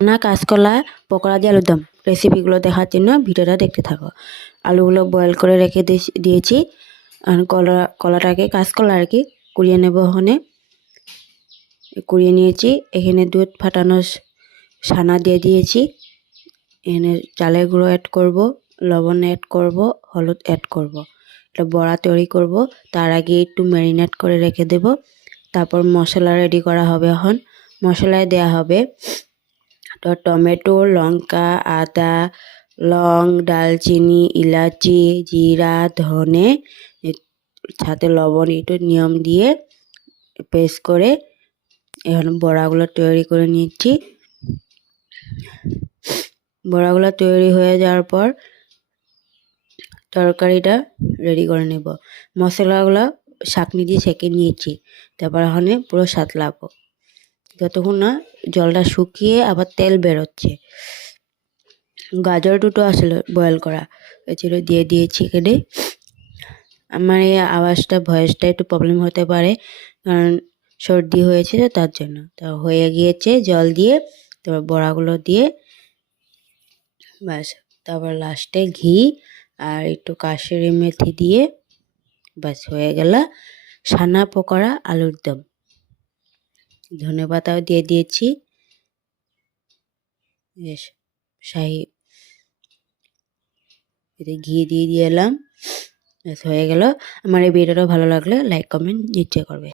না কাঁচকলা পকোড়া দিয়ে আলুর দম রেসিপিগুলো দেখার জন্য ভিডিওটা দেখতে থাকো। আলুগুলো বয়েল করে রেখে দিয়েছি। আর কলাটাকে কাঁচকলা আর কি কুড়িয়ে নেব। ওখানে কুড়িয়ে নিয়েছি। এখানে দুধ ফাটানো ছানা দিয়ে দিয়েছি। এখানে চালের গুঁড়ো অ্যাড করব, লবণ অ্যাড করব, হলুদ অ্যাড করব। এটা বড়া তৈরি করব। তার আগে একটু ম্যারিনেট করে রেখে দেব। তারপর মশলা রেডি করা হবে। এখন মশলায় দেয়া হবে তো টমেটো, লঙ্কা, আদা, লং, দালচিনি, ইলাচি, জিরা, ধনে, সাথে লবণ একটু নিয়ম দিয়ে পেস্ট করে এখন বড়াগুলো তৈরি করে নিচ্ছি। বড়াগুলো তৈরি হয়ে যাওয়ার পর তরকারিটা রেডি করে নেব। মশলাগুলো ছাঁকনি দিয়ে ছেঁকে নিয়েছি। তারপর ওখানে পুরো সাঁতলাবো যতক্ষণ না জলটা শুকিয়ে আবার তেল বেরোচ্ছে। গাজর দুটো আসলে বয়েল করা এগুলো দিয়ে দিয়েছি এখানে। আমার এই আওয়াজটা ভয়েসটা একটু প্রবলেম হতে পারে, কারণ সর্দি হয়েছে তো তার জন্য। তা হয়ে গিয়েছে জল দিয়ে, তারপর বড়াগুলো দিয়ে ব্যাস, তারপর লাস্টে ঘি আর একটু কাসুরি মেথি দিয়ে ব্যাস হয়ে গেল ছানা পকোড়া আলুর দম। ধনেপাতাও দিয়ে দিয়েছি। বেশ শাহি এতে ঘি দিয়ে এলাম। ব্যাস হয়ে গেল। আমার এই ভিডিওটা ভালো লাগলে লাইক কমেন্ট নিশ্চয় করবে।